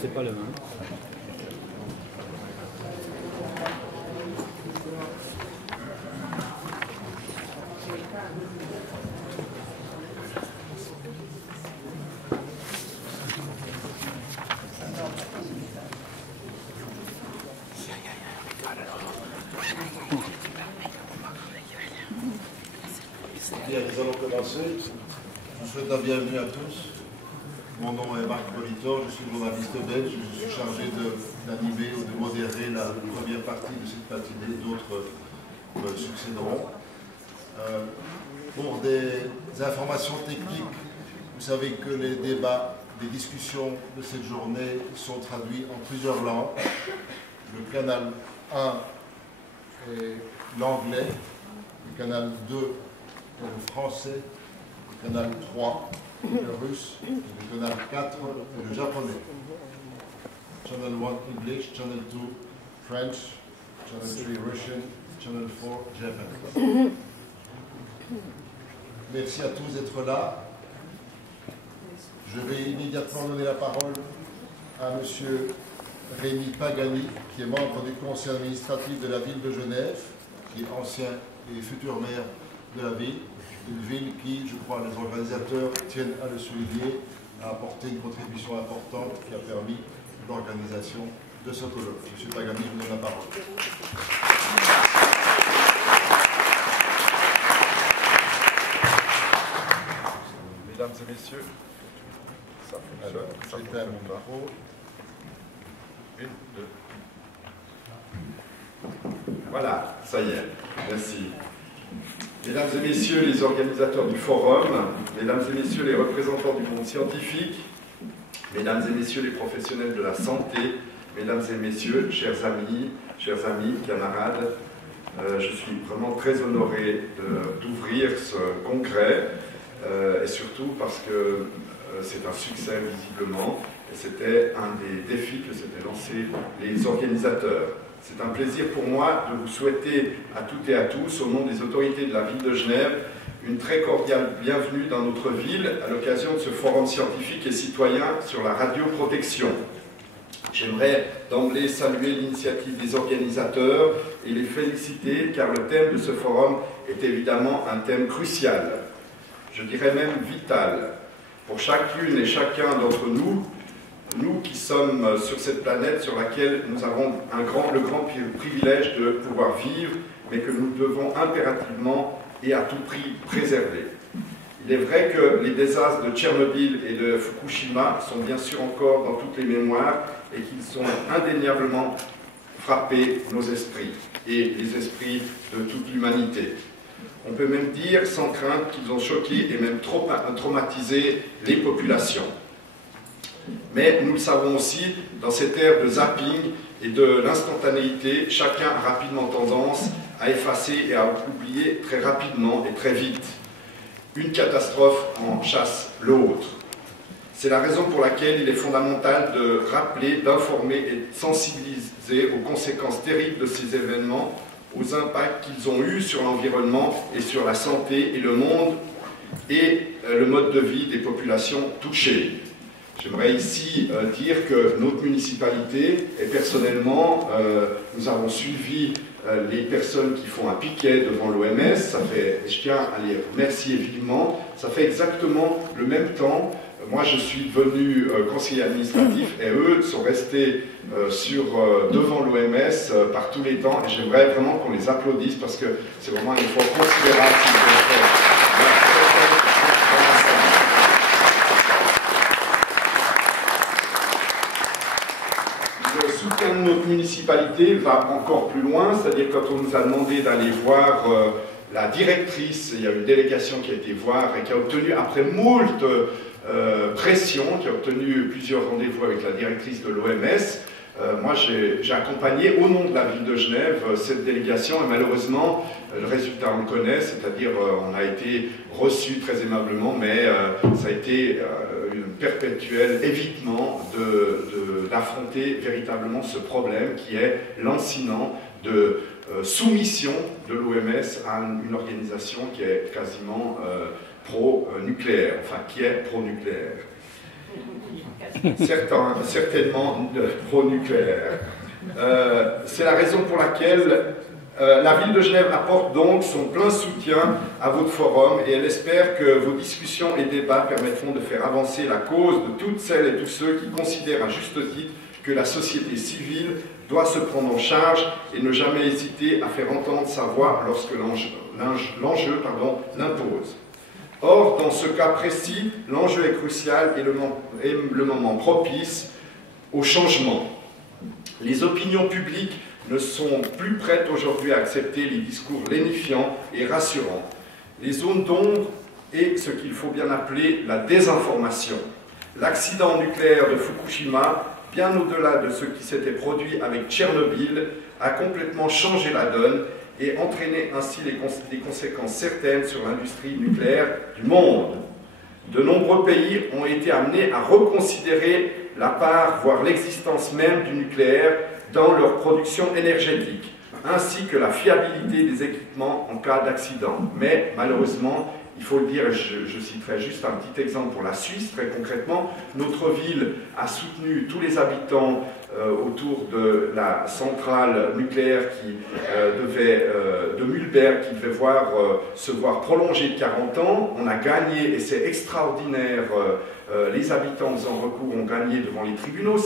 c'est pas le même. Bien, nous allons commencer. Je vous souhaite la bienvenue à tous. Mon nom est Marc Politor, je suis journaliste belge. Je suis chargé d'animer ou de modérer la première partie de cette matinée. D'autres succéderont. Pour des informations techniques, vous savez que les débats, les discussions de cette journée sont traduits en plusieurs langues. Le canal 1 est l'anglais, le canal 2 le français, le canal 3, le russe, le canal 4, le japonais. Channel 1 English, Channel 2 French, Channel 3 Russian, Channel 4 Japan. Merci à tous d'être là. Je vais immédiatement donner la parole à M. Rémi Pagani, qui est membre du conseil administratif de la ville de Genève, qui est ancien et futur maire de la ville, une ville qui, je crois, les organisateurs tiennent à le souligner, a apporté une contribution importante qui a permis l'organisation de ce colloque. M. Pagani, je vous donne la parole. Mesdames et messieurs, ça fonctionne mon micro. Une, deux. Voilà, ça y est, merci. Mesdames et messieurs les organisateurs du forum, mesdames et messieurs les représentants du monde scientifique, mesdames et messieurs les professionnels de la santé, mesdames et messieurs, chers amis, camarades, je suis vraiment très honoré d'ouvrir ce congrès, et surtout parce que c'est un succès visiblement, et c'était un des défis que s'étaient lancés les organisateurs. C'est un plaisir pour moi de vous souhaiter à toutes et à tous, au nom des autorités de la ville de Genève, une très cordiale bienvenue dans notre ville à l'occasion de ce forum scientifique et citoyen sur la radioprotection. J'aimerais d'emblée saluer l'initiative des organisateurs et les féliciter car le thème de ce forum est évidemment un thème crucial, je dirais même vital, pour chacune et chacun d'entre nous, nous qui sommes sur cette planète sur laquelle nous avons le grand privilège de pouvoir vivre, mais que nous devons impérativement et à tout prix préserver. Il est vrai que les désastres de Tchernobyl et de Fukushima sont bien sûr encore dans toutes les mémoires et qu'ils ont indéniablement frappé nos esprits et les esprits de toute l'humanité. On peut même dire sans crainte qu'ils ont choqué et même traumatisé les populations. Mais nous le savons aussi, dans cette ère de zapping et de l'instantanéité, chacun a rapidement tendance à effacer et à oublier très rapidement et très vite. Une catastrophe en chasse l'autre. C'est la raison pour laquelle il est fondamental de rappeler, d'informer et de sensibiliser aux conséquences terribles de ces événements, aux impacts qu'ils ont eus sur l'environnement et sur la santé et le monde et le mode de vie des populations touchées. J'aimerais ici dire que notre municipalité, et personnellement, nous avons suivi les personnes qui font un piquet devant l'OMS, je tiens à les remercier vivement, ça fait exactement le même temps. Moi, je suis devenu conseiller administratif et eux sont restés devant l'OMS par tous les temps et j'aimerais vraiment qu'on les applaudisse parce que c'est vraiment un effort considérable qu'ils ont fait. Le soutien de notre municipalité va encore plus loin, c'est-à-dire quand on nous a demandé d'aller voir la directrice, il y a une délégation qui a été voir et qui a obtenu, après moult pression, qui a obtenu plusieurs rendez-vous avec la directrice de l'OMS. Moi, j'ai accompagné au nom de la ville de Genève cette délégation et malheureusement, le résultat on le connaît, c'est-à-dire on a été reçus très aimablement, mais ça a été un perpétuel évitement d'affronter véritablement ce problème qui est lancinant de soumission de l'OMS à une organisation qui est quasiment pro-nucléaire, enfin qui est pro-nucléaire. certainement pro-nucléaire. C'est la raison pour laquelle la ville de Genève apporte donc son plein soutien à votre forum et elle espère que vos discussions et débats permettront de faire avancer la cause de toutes celles et tous ceux qui considèrent à juste titre que la société civile doit se prendre en charge et ne jamais hésiter à faire entendre sa voix lorsque l'enjeu l'impose. Or, dans ce cas précis, l'enjeu est crucial et le moment propice au changement. Les opinions publiques ne sont plus prêtes aujourd'hui à accepter les discours lénifiants et rassurants. Les zones d'ombre et ce qu'il faut bien appeler la désinformation. L'accident nucléaire de Fukushima, bien au-delà de ce qui s'était produit avec Tchernobyl, a complètement changé la donne et entraîné ainsi des conséquences certaines sur l'industrie nucléaire du monde. De nombreux pays ont été amenés à reconsidérer la part, voire l'existence même du nucléaire dans leur production énergétique, ainsi que la fiabilité des équipements en cas d'accident. Mais malheureusement, il faut le dire, je citerai juste un petit exemple pour la Suisse, très concrètement, notre ville a soutenu tous les habitants autour de la centrale nucléaire de Mühlberg qui devait se voir prolonger de 40 ans. On a gagné, et c'est extraordinaire, les habitants faisant recours ont gagné devant les tribunaux.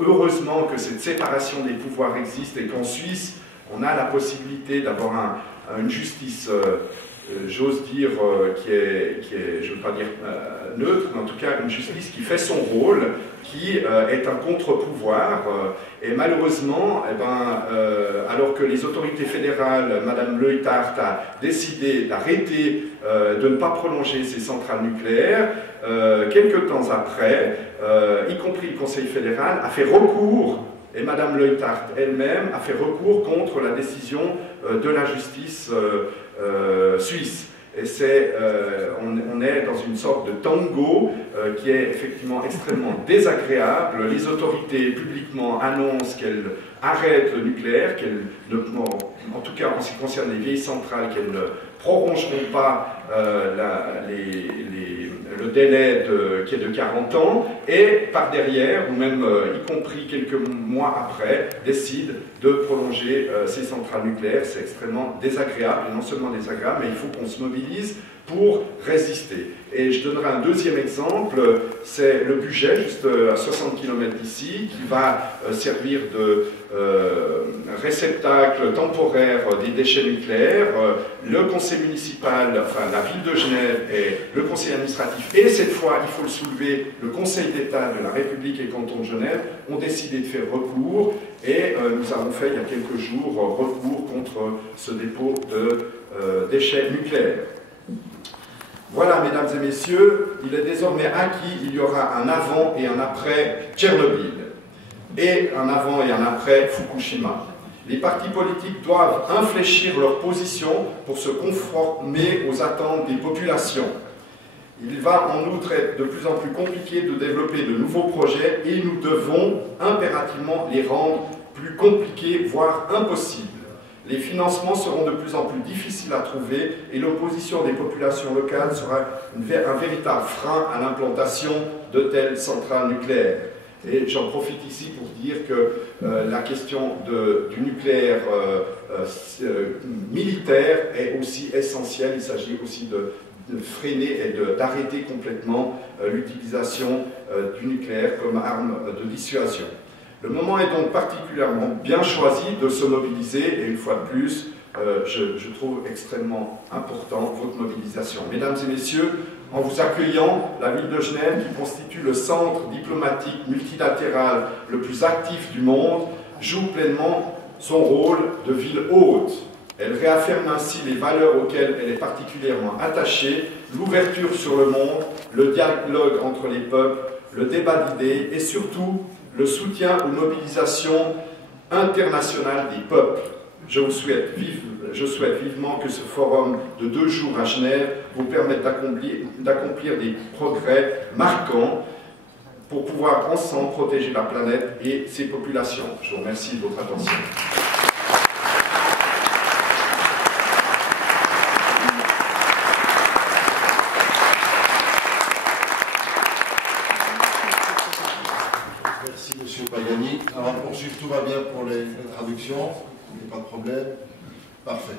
Heureusement que cette séparation des pouvoirs existe et qu'en Suisse, on a la possibilité d'avoir une justice, j'ose dire, qui est, je ne veux pas dire neutre, mais en tout cas une justice qui fait son rôle, qui est un contre-pouvoir. Et malheureusement, alors que les autorités fédérales, Mme Leuthard a décidé d'arrêter, de ne pas prolonger ces centrales nucléaires, quelques temps après, y compris le Conseil fédéral, a fait recours, et Mme Leuthard elle-même a fait recours contre la décision de la justice suisse. Et on est dans une sorte de tango qui est effectivement extrêmement désagréable. Les autorités publiquement annoncent qu'elles arrêtent le nucléaire, en tout cas en ce qui concerne les vieilles centrales, qu'elles ne prolongeront pas le délai qui est de 40 ans, et par derrière, ou même y compris quelques mois après, décident de prolonger ces centrales nucléaires. C'est extrêmement désagréable, et non seulement désagréable, mais il faut qu'on se mobilise pour résister. Et je donnerai un deuxième exemple, c'est le Bugey, juste à 60 km d'ici, qui va servir de réceptacle temporaire des déchets nucléaires. Le conseil municipal, enfin la ville de Genève et le conseil administratif, et cette fois, il faut le soulever, le conseil d'État de la République et canton de Genève ont décidé de faire recours, et nous avons fait il y a quelques jours recours contre ce dépôt de déchets nucléaires. Voilà, mesdames et messieurs, il est désormais acquis, il y aura un avant et un après Tchernobyl, et un avant et un après Fukushima. Les partis politiques doivent infléchir leur position pour se conformer aux attentes des populations. Il va en outre être de plus en plus compliqué de développer de nouveaux projets et nous devons impérativement les rendre plus compliqués, voire impossibles. Les financements seront de plus en plus difficiles à trouver et l'opposition des populations locales sera un véritable frein à l'implantation de telles centrales nucléaires. Et j'en profite ici pour dire que la question du nucléaire militaire est aussi essentielle. Il s'agit aussi de freiner et d'arrêter complètement l'utilisation du nucléaire comme arme de dissuasion. Le moment est donc particulièrement bien choisi de se mobiliser, et une fois de plus, je trouve extrêmement important votre mobilisation. Mesdames et messieurs, en vous accueillant, la ville de Genève, qui constitue le centre diplomatique multilatéral le plus actif du monde, joue pleinement son rôle de ville hôte. Elle réaffirme ainsi les valeurs auxquelles elle est particulièrement attachée, l'ouverture sur le monde, le dialogue entre les peuples, le débat d'idées et surtout le soutien aux mobilisations internationales des peuples. Je souhaite vivement que ce forum de 2 jours à Genève vous permette d'accomplir des progrès marquants pour pouvoir ensemble protéger la planète et ses populations. Je vous remercie de votre attention. Merci, Monsieur Pagani. Avant de poursuivre, tout va bien pour les traductions? Il n'y a pas de problème? Parfait.